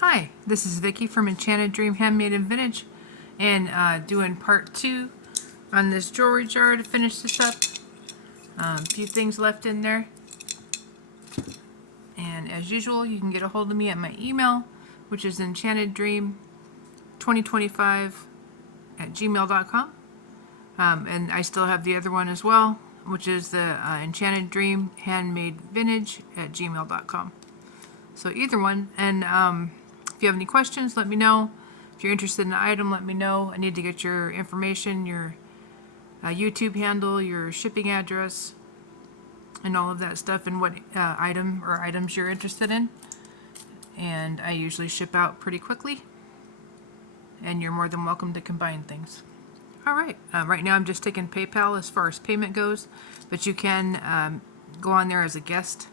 Hi, this is Vicky from Enchanted Dream Handmade and Vintage, and doing part 2 on this jewelry jar to finish this up. A few things left in there, and as usual you can get a hold of me at my email, which is enchanteddream2025@gmail.com, and I still have the other one as well, which is the enchanteddreamhandmadevintage@gmail.com. So either one, and if you have any questions, let me know. If you're interested in an item, let me know. I need to get your information, your YouTube handle, your shipping address, and all of that stuff, and what item or items you're interested in. And I usually ship out pretty quickly, and you're more than welcome to combine things. Alright, right now I'm just taking PayPal as far as payment goes, but you can go on there as a guest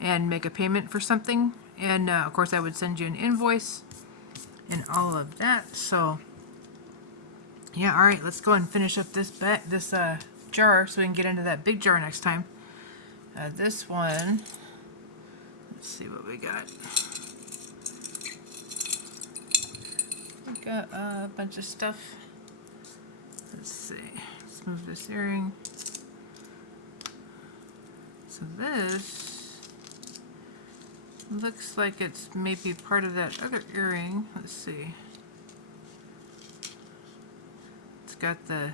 and make a payment for something, and of course I would send you an invoice and all of that. So yeah, alright, let's go and finish up this jar so we can get into that big jar next time. This one, let's see what we got. We got a bunch of stuff. Let's see, let's move this earring. So this looks like it's maybe part of that other earring. Let's see. It's got the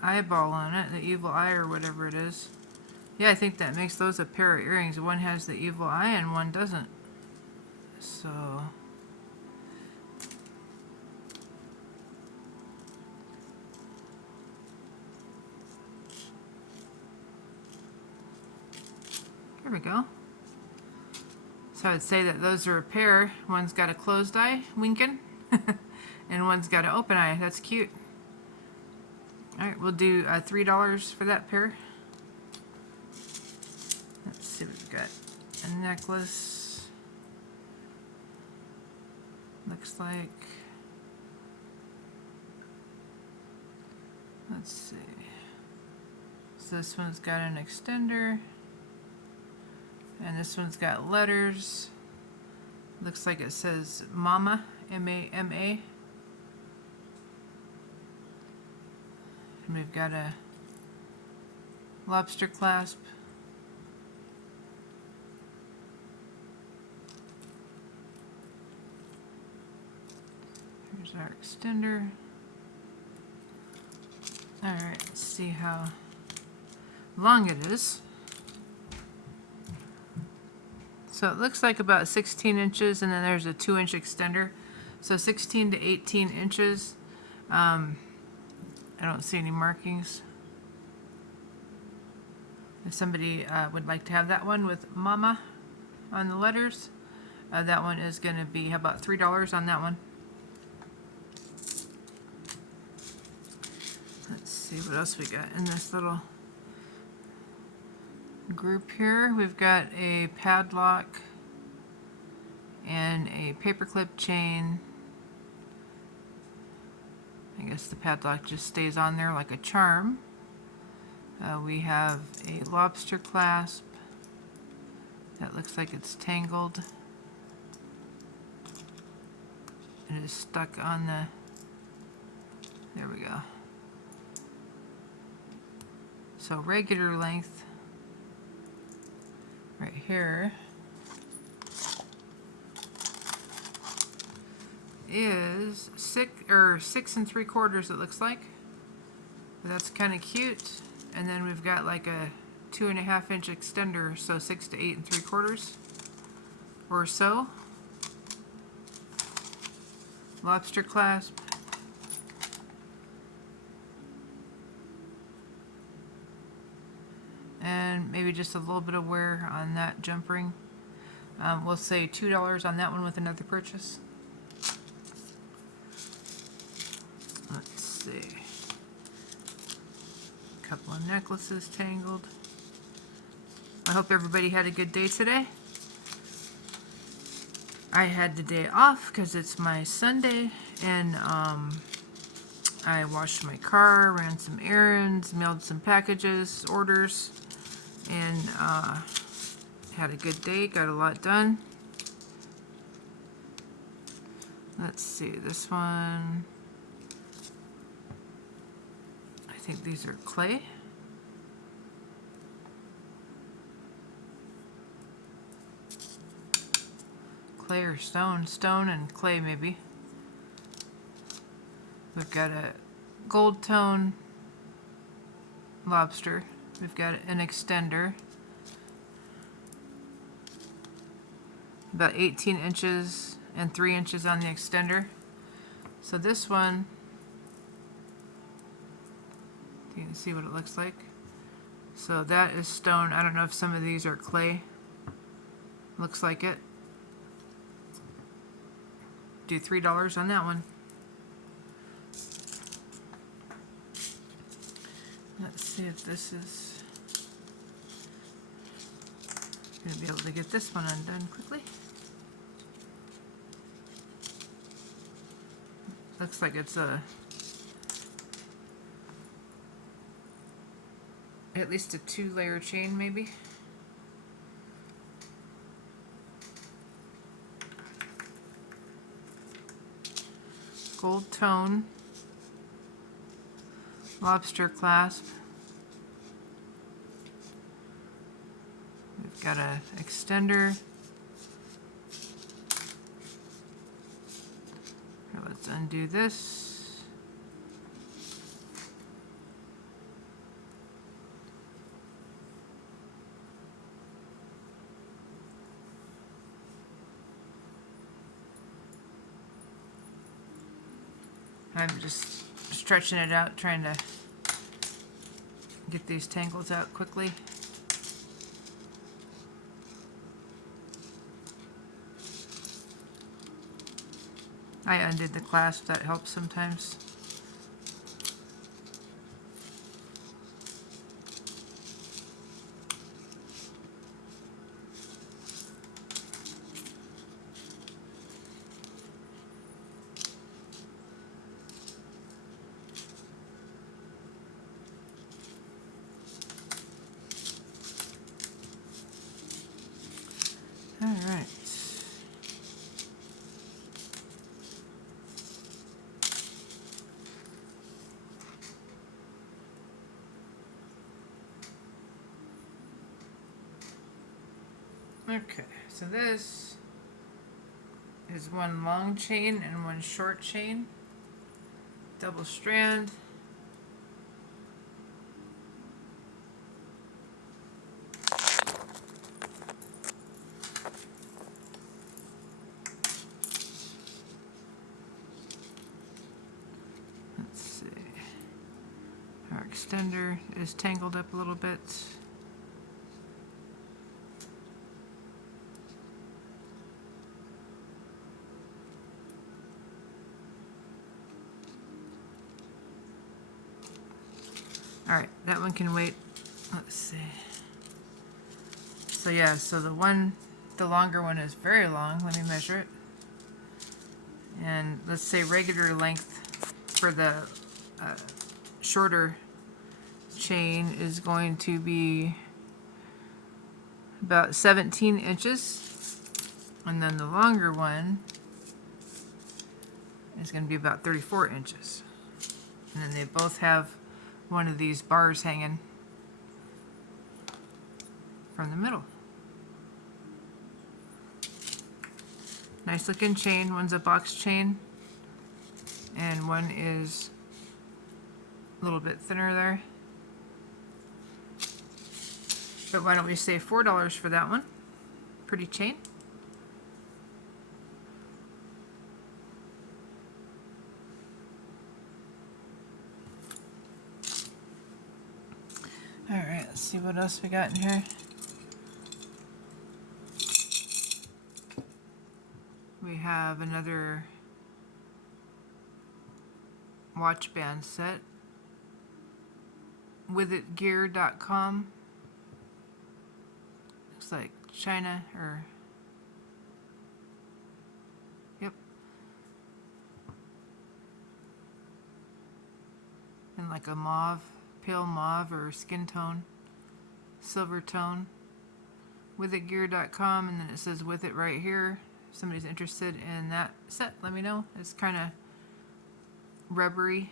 eyeball on it, the evil eye or whatever it is. Yeah, I think that makes those a pair of earrings. One has the evil eye and one doesn't. So here we go. So I'd say that those are a pair. One's got a closed eye, winking, and one's got an open eye. That's cute. Alright, we'll do $3 for that pair. Let's see what we've got. A necklace. Looks like... let's see. So this one's got an extender. And this one's got letters. Looks like it says Mama, M-A-M-A. And we've got a lobster clasp. Here's our extender. Alright, let's see how long it is. So it looks like about 16 inches, and then there's a 2-inch extender. So 16 to 18 inches. I don't see any markings. If somebody would like to have that one with Mama on the letters, that one is going to be about $3 on that one. Let's see what else we got in this little group here. We've got a padlock and a paperclip chain. I guess the padlock just stays on there like a charm. We have a lobster clasp that looks like it's tangled. It is stuck on the... there we go. So regular length right here is 6 3/4, it looks like. But that's kind of cute. And then we've got like a 2.5-inch extender, so 6 to 8 3/4 or so. Lobster clasp. And maybe just a little bit of wear on that jump ring. We'll say $2 on that one with another purchase. Let's see. A couple of necklaces tangled. I hope everybody had a good day today. I had the day off because it's my Sunday, and I washed my car, ran some errands, mailed some packages, orders, and had a good day, got a lot done. Let's see, this one, I think these are clay. Clay or stone, stone and clay maybe. We've got a gold tone lobster. We've got an extender, about 18 inches and 3 inches on the extender. So this one, you can see what it looks like. So that is stone. I don't know if some of these are clay. Looks like it. Do $3 on that one. Let's see if this is gonna be able to get this one undone quickly. Looks like it's at least a 2-layer chain maybe. Gold tone lobster clasp. We've got an extender. Here, let's undo this. I'm just stretching it out, trying to get these tangles out quickly. I undid the clasp, that helps sometimes. All right. Okay, so this is one long chain and one short chain, double strand. Let's see, our extender is tangled up a little bit. All right, that one can wait. Let's see. So yeah, so the longer one is very long. Let me measure it. And let's say regular length for the shorter chain is going to be about 17 inches. And then the longer one is going to be about 34 inches. And then they both have one of these bars hanging from the middle. Nice looking chain. One's a box chain and one is a little bit thinner there. But why don't we say $4 for that one? Pretty chain. All right, let's see what else we got in here. We have another watch band set. Withitgear.com. Looks like China or yep. And like a mauve, pale mauve or skin tone, silver tone. Withitgear.com, and then it says with it right here. If somebody's interested in that set, let me know. It's kind of rubbery.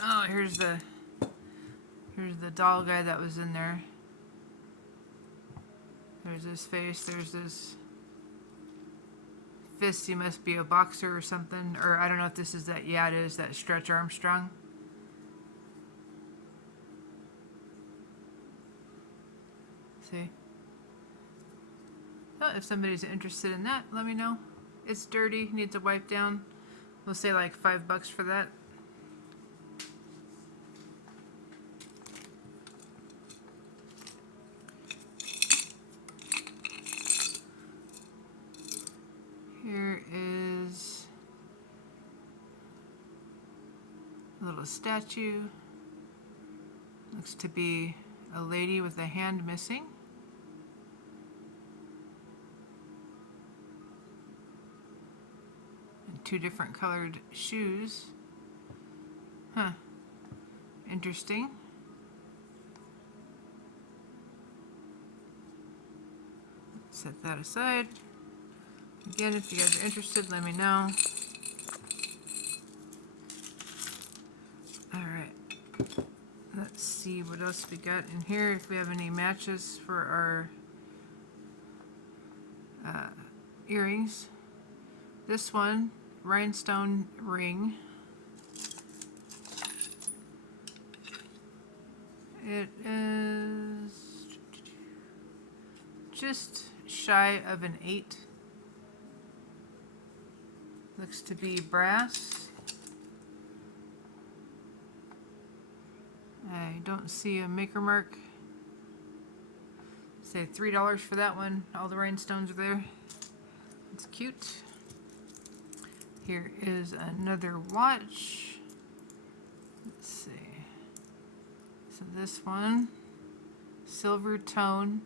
Oh, here's the doll guy that was in there. There's his face. There's this fist. He must be a boxer or something. Or I don't know if this is that. Yeah, it is that Stretch Armstrong. See? So if somebody's interested in that, let me know. It's dirty. Needs a wipe down. We'll say like $5 for that. Here is a little statue. Looks to be a lady with a hand missing. And 2 different colored shoes. Huh. Interesting. Set that aside. Again, if you guys are interested, let me know. Alright. Let's see what else we got in here. If we have any matches for our earrings. This one, rhinestone ring. It is just shy of an 8. Looks to be brass. I don't see a maker mark. Say $3 for that one. All the rhinestones are there. It's cute. Here is another watch. Let's see. So this one, silver tone.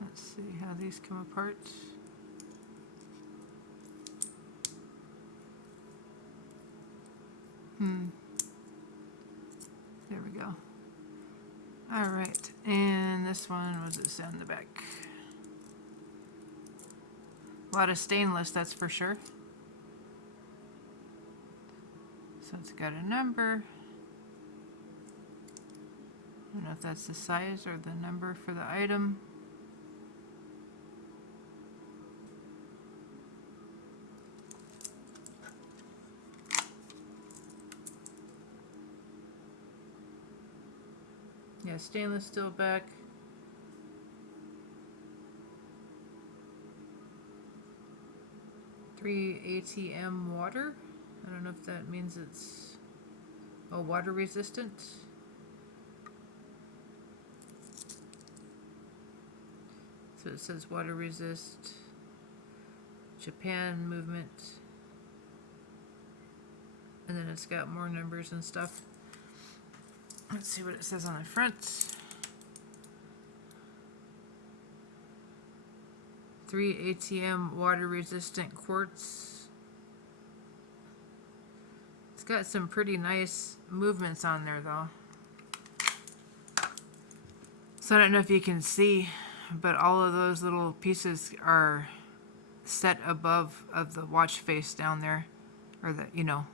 Let's see how these come apart. There we go. All right, and this one, what does it say on the back? A lot of stainless, that's for sure. So it's got a number. I don't know if that's the size or the number for the item. Yeah, stainless steel back. $3 water. I don't know if that means it's water resistant. So it says water resist, Japan movement, and then it's got more numbers and stuff. Let's see what it says on the front. 3 ATM water resistant quartz. It's got some pretty nice movements on there though. So I don't know if you can see, but all of those little pieces are set above of the watch face down there, or the, you know,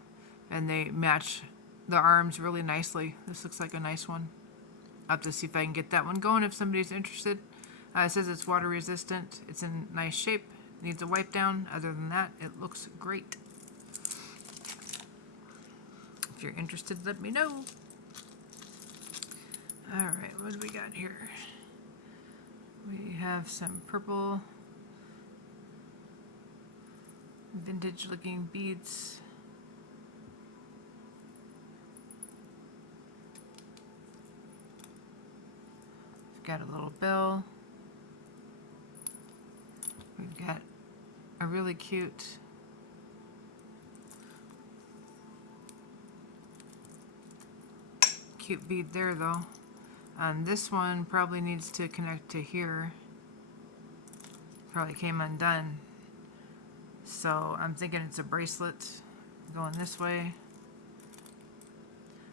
and they match the arms really nicely. This looks like a nice one. I'll have to see if I can get that one going if somebody's interested. It says it's water resistant. It's in nice shape. Needs a wipe down. Other than that, it looks great. If you're interested, let me know. Alright, what do we got here? We have some purple vintage looking beads. We've got a little bell. We've got a really cute bead there though. This one probably needs to connect to here. Probably came undone. So I'm thinking it's a bracelet going this way.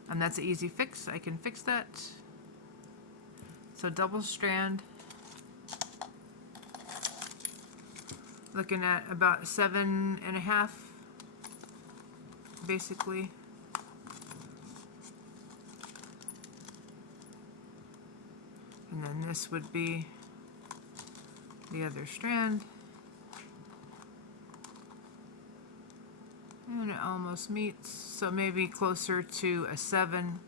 And that's an easy fix. I can fix that. So double strand. Looking at about 7.5, basically. And then this would be the other strand. And it almost meets, so maybe closer to a 7.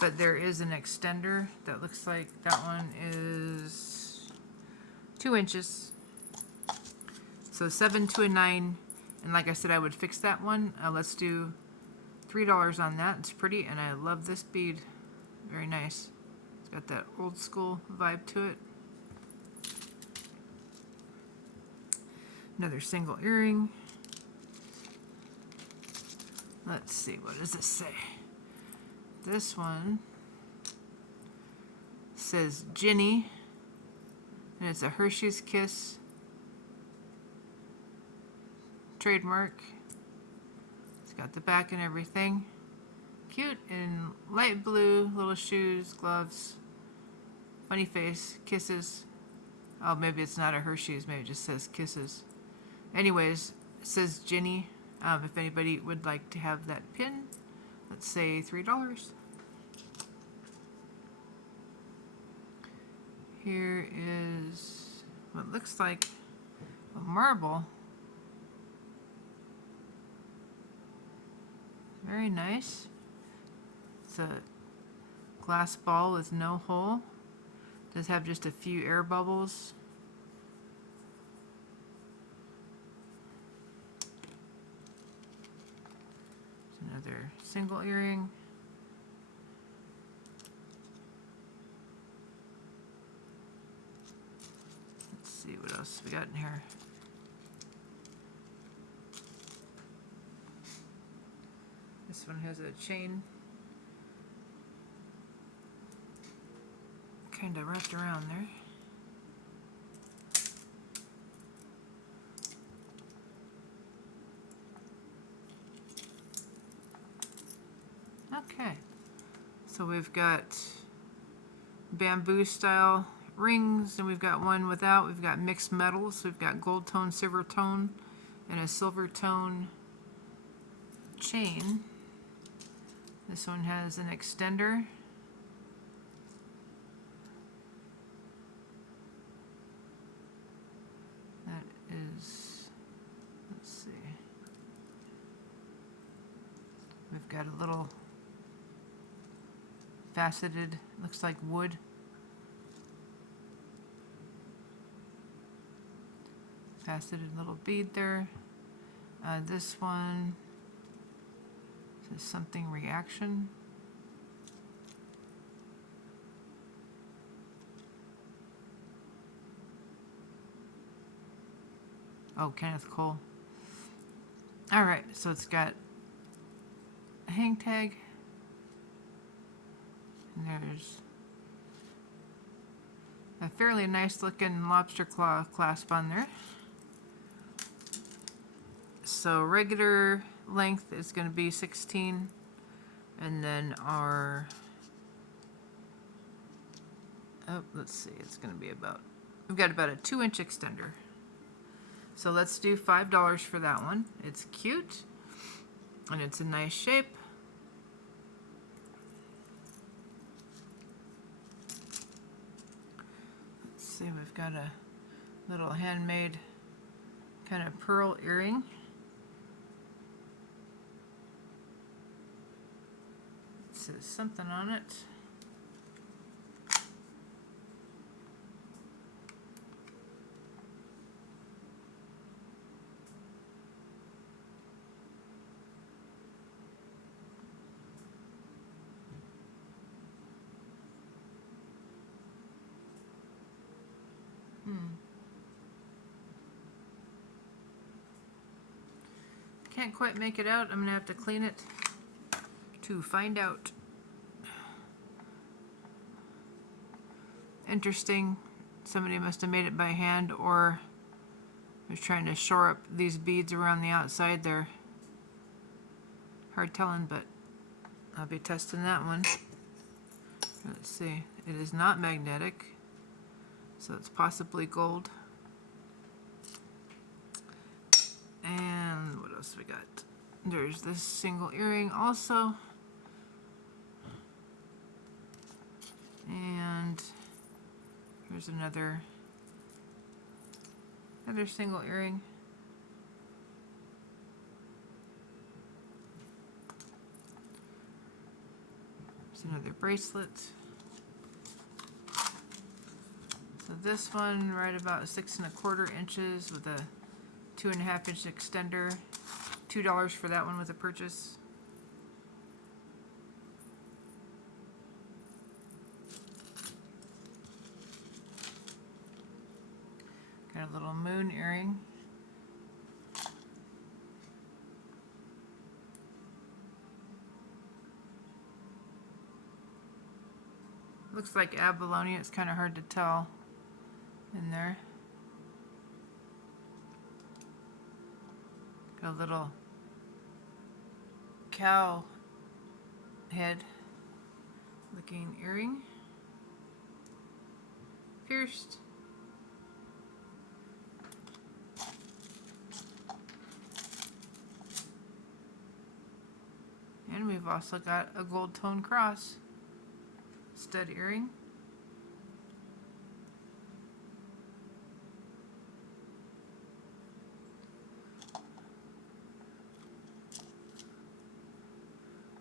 But there is an extender that looks like that one is 2 inches. So 7 to a 9. And like I said, I would fix that one. Let's do $3 on that. It's pretty, and I love this bead. Very nice. It's got that old school vibe to it. Another single earring. Let's see, what does it say? This one says Ginny, and it's a Hershey's Kiss trademark. It's got the back and everything. Cute in light blue, little shoes, gloves, funny face, kisses. Oh, maybe it's not a Hershey's, maybe it just says kisses. Anyways, it says Ginny. If anybody would like to have that pin, let's say $3. Here is what looks like a marble. Very nice. It's a glass ball with no hole. Does have just a few air bubbles. Another single earring. Let's see what else we got in here. This one has a chain kind of wrapped around there. Okay, so we've got bamboo style rings, and we've got one without. We've got mixed metals. So we've got gold tone, silver tone, and a silver tone chain. This one has an extender. That is, let's see. We've got a little faceted, looks like wood. Faceted little bead there. This one says something reaction. Oh, Kenneth Cole. All right, so it's got a hang tag. And there's a fairly nice looking lobster claw clasp on there. So regular length is going to be 16, and then our, oh, let's see, it's going to be about, we've got about a 2-inch extender. So let's do $5 for that one. It's cute, and it's a nice shape. Let's see, we've got a little handmade kind of pearl earring. It says something on it. Can't quite make it out. I'm gonna have to clean it to find out. Interesting. Somebody must have made it by hand, or I was trying to shore up these beads around the outside. They're hard telling, but I'll be testing that one. Let's see. It is not magnetic, so it's possibly gold. And what else we got? There's this single earring also. And here's another single earring. There's another bracelet. So this one right about 6 1/4 inches with a 2.5 inch extender. $2 for that one with a purchase. Got a little moon earring. Looks like abalone. It's kind of hard to tell in there. Got a little cow head looking earring. Pierced. And we've also got a gold tone cross stud earring.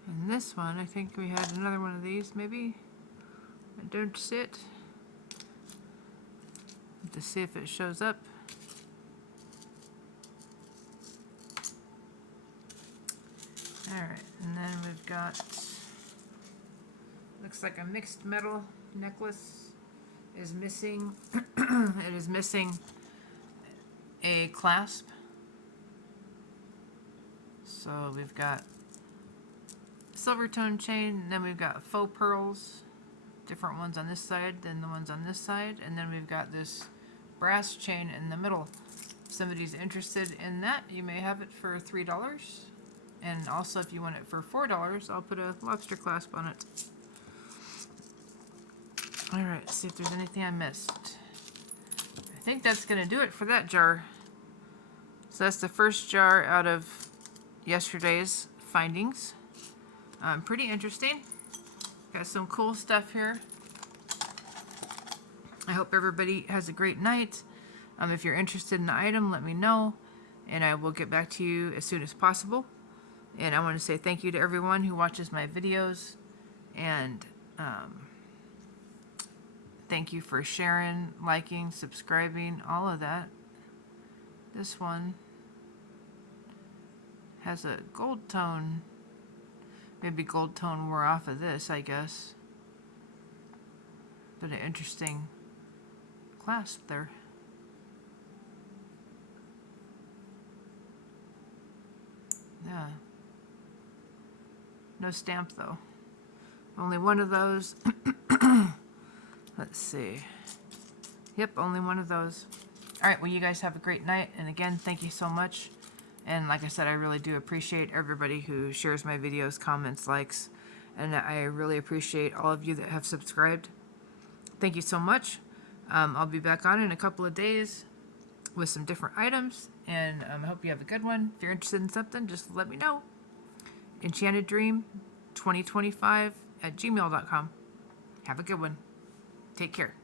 And this one, I think we had another one of these maybe. I don't see it. Have to see if it shows up. Alright, and then we've got, looks like a mixed metal necklace is missing. It is missing a clasp. So we've got silver tone chain, and then we've got faux pearls, different ones on this side than the ones on this side, and then we've got this brass chain in the middle. If somebody's interested in that, you may have it for $3. And also, if you want it for $4, I'll put a lobster clasp on it. Alright, see if there's anything I missed. I think that's going to do it for that jar. So that's the first jar out of yesterday's findings. Pretty interesting. Got some cool stuff here. I hope everybody has a great night. If you're interested in the item, let me know, and I will get back to you as soon as possible. And I want to say thank you to everyone who watches my videos, and thank you for sharing, liking, subscribing, all of that. This one has a gold tone. Maybe gold tone wore off of this, I guess. But an interesting clasp there. Yeah. No stamp though. Only one of those. Let's see. Yep, only one of those. Alright, well you guys have a great night, and again, thank you so much. And like I said, I really do appreciate everybody who shares my videos, comments, likes, and I really appreciate all of you that have subscribed. Thank you so much. I'll be back on in a couple of days with some different items, and I hope you have a good one. If you're interested in something, just let me know. enchanteddream2025 @gmail.com. Have a good one. Take care.